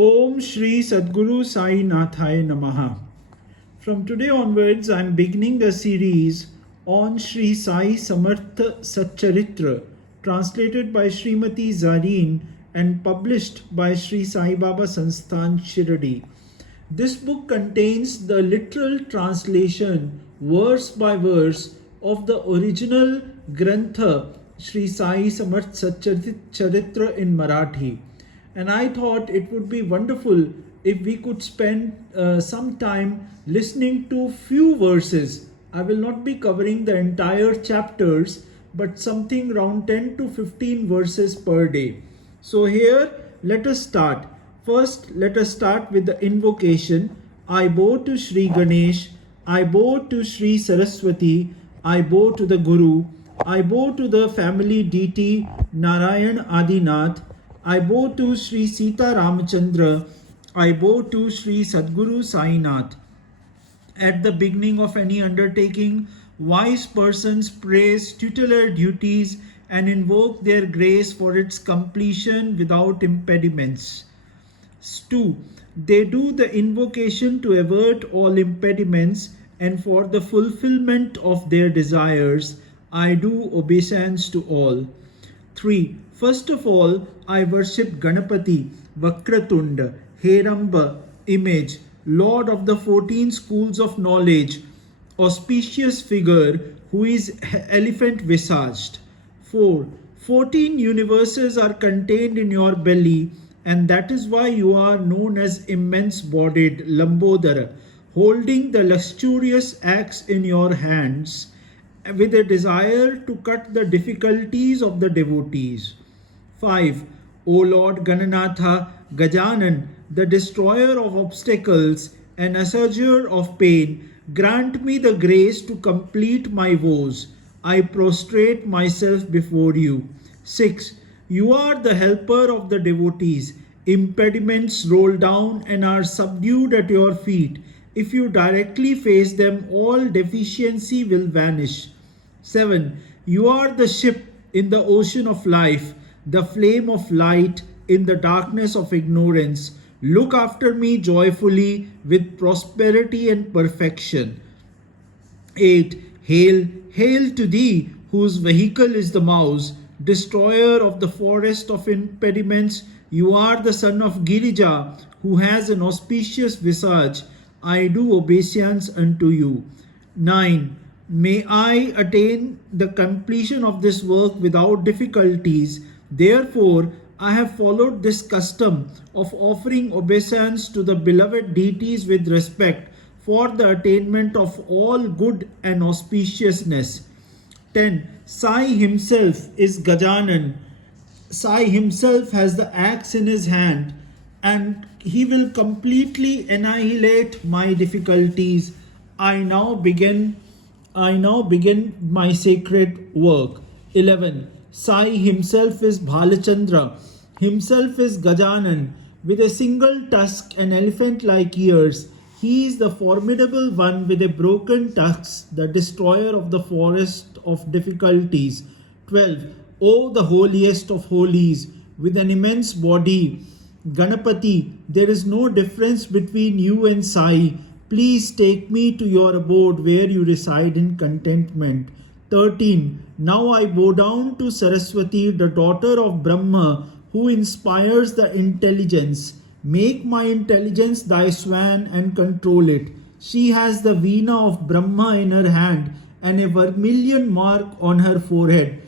Om Shri Sadguru Sai Nathaya Namaha. From today onwards, I am beginning a series on Shri Sai Samartha Satcharitra, translated by Srimati Zareen and published by Shri Sai Baba Sansthan Shiradi. This book contains the literal translation, verse by verse, of the original Grantha Shri Sai Samartha Satcharitra in Marathi. And I thought it would be wonderful if we could spend some time listening to few verses. I will not be covering the entire chapters, but something around 10 to 15 verses per day. So here, let us start. First, let us start with the invocation. I bow to Shri Ganesh, I bow to Shri Saraswati, I bow to the Guru, I bow to the family deity Narayan Adinath, I bow to Sri Sita Ramachandra, I bow to Sri Sadguru Sainath. At the beginning of any undertaking, wise persons praise tutelar duties and invoke their grace for its completion without impediments. 2. They do the invocation to avert all impediments and for the fulfillment of their desires. I do obeisance to all. 3. First of all, I worship Ganapati, Vakratunda, Heramba, image, Lord of the 14 schools of knowledge, auspicious figure who is elephant visaged. 4. 14 universes are contained in your belly, and that is why you are known as immense bodied Lambodara, holding the luxurious axe in your hands with a desire to cut the difficulties of the devotees. 5. O Lord Gananatha, Gajanan, the destroyer of obstacles and assuager of pain, grant me the grace to complete my woes. I prostrate myself before you. 6. You are the helper of the devotees. Impediments roll down and are subdued at your feet. If you directly face them, all deficiency will vanish. 7. You are the ship in the ocean of life, the flame of light in the darkness of ignorance. Look after me joyfully with prosperity and perfection. 8. Hail, hail to thee, whose vehicle is the mouse, destroyer of the forest of impediments. You are the son of Girija, who has an auspicious visage. I do obeisance unto you. 9. May I attain the completion of this work without difficulties. Therefore, I have followed this custom of offering obeisance to the beloved deities with respect for the attainment of all good and auspiciousness. 10. Sai himself is Gajanan. Sai himself has the axe in his hand, and he will completely annihilate my difficulties. I now begin my sacred work. 11. Sai himself is Bhalachandra. Himself is Gajanan. With a single tusk and elephant-like ears, he is the formidable one with a broken tusk, the destroyer of the forest of difficulties. 12. O the holiest of holies, with an immense body, Ganapati, there is no difference between you and Sai. Please take me to your abode where you reside in contentment. 13. Now I bow down to Saraswati, the daughter of Brahma, who inspires the intelligence. Make my intelligence thy swan and control it. She has the veena of Brahma in her hand and a vermilion mark on her forehead.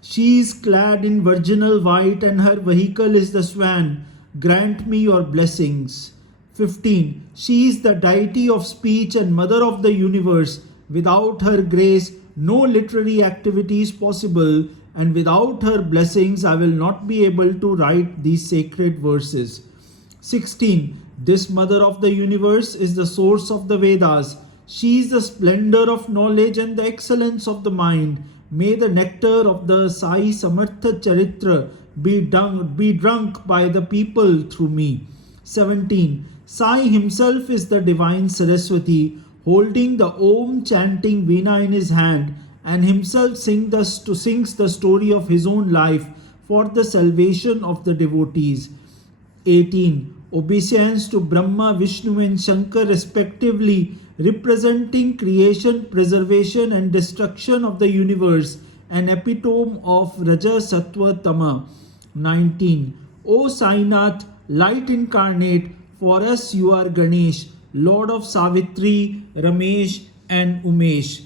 She is clad in virginal white and her vehicle is the swan. Grant me your blessings. 15. She is the deity of speech and mother of the universe. Without her grace, no literary activity is possible, and without her blessings, I will not be able to write these sacred verses. 16. This mother of the universe is the source of the Vedas. She is the splendor of knowledge and the excellence of the mind. May the nectar of the Sai Samartha Charitra be drunk by the people through me. 17. Sai himself is the divine Saraswati, holding the Om chanting veena in his hand, and himself sings the story of his own life for the salvation of the devotees. 18. Obeisance to Brahma, Vishnu and Shankar respectively, representing creation, preservation and destruction of the universe, an epitome of Raja Sattva Tama. 19. O Sainath, light incarnate, for us you are Ganesh, Lord of Savitri, Ramesh and Umesh.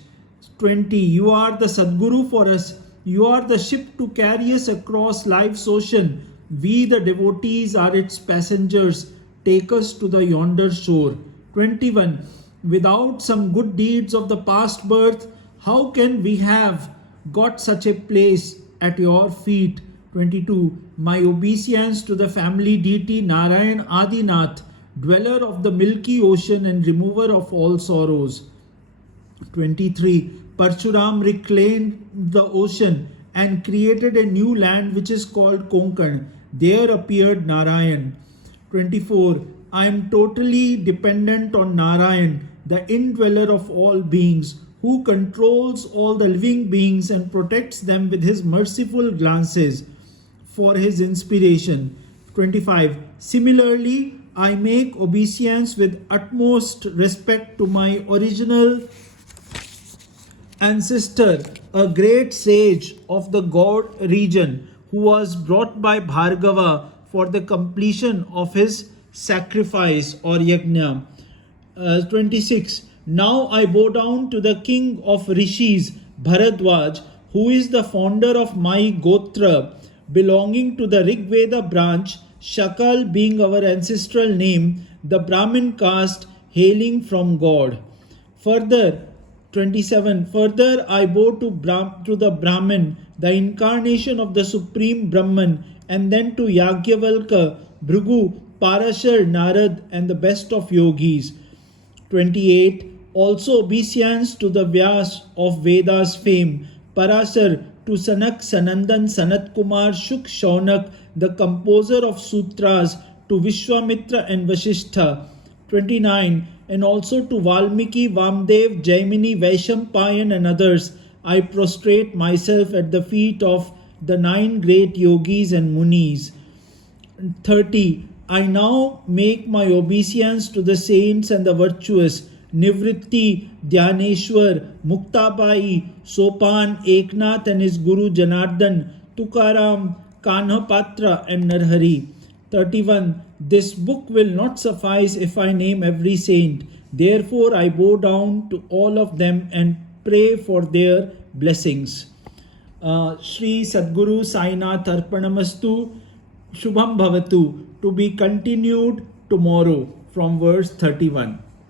20. You are the Sadguru for us. You are the ship to carry us across life's ocean. We, the devotees, are its passengers. Take us to the yonder shore. 21. Without some good deeds of the past birth, how can we have got such a place at your feet? 22. My obeisance to the family deity Narayan Adinath, dweller of the milky ocean and remover of all sorrows. 23. Parshuram reclaimed the ocean and created a new land which is called Konkan. There appeared Narayan. 24. I am totally dependent on Narayan, the indweller of all beings, who controls all the living beings and protects them with his merciful glances for his inspiration. 25. Similarly, I make obeisance with utmost respect to my original ancestor, a great sage of the God region, who was brought by Bhargava for the completion of his sacrifice or yajna. 26. Now I bow down to the king of rishis, Bharadwaj, who is the founder of my Gotra, belonging to the Rig Veda branch, Shakal being our ancestral name, the Brahmin caste hailing from God. Further, 27. Further, I bow to the Brahmin, the incarnation of the Supreme Brahman, and then to Yagyavalka, Bhrigu, Parashar, Narad, and the best of yogis. 28. Also obeisance to the Vyas of Vedas fame, Parasar, to Sanak, Sanandan, Sanat Kumar, Shuk, Shaunak, the composer of sutras, to Vishwamitra and Vasishtha. 29. And also to Valmiki, Vamdev, Jaimini, Vaishampayan and others, I prostrate myself at the feet of the 9 great yogis and munis. 30. I now make my obeisance to the saints and the virtuous, Nivritti, Dhyaneshwar, Muktabai, Sopan, Eknath and his Guru Janardhan, Tukaram, Kanhapatra and Narhari. 31. This book will not suffice if I name every saint. Therefore I bow down to all of them and pray for their blessings. Shri Sadguru Sainath Arpanamastu Shubham Bhavatu, to be continued tomorrow from verse 31.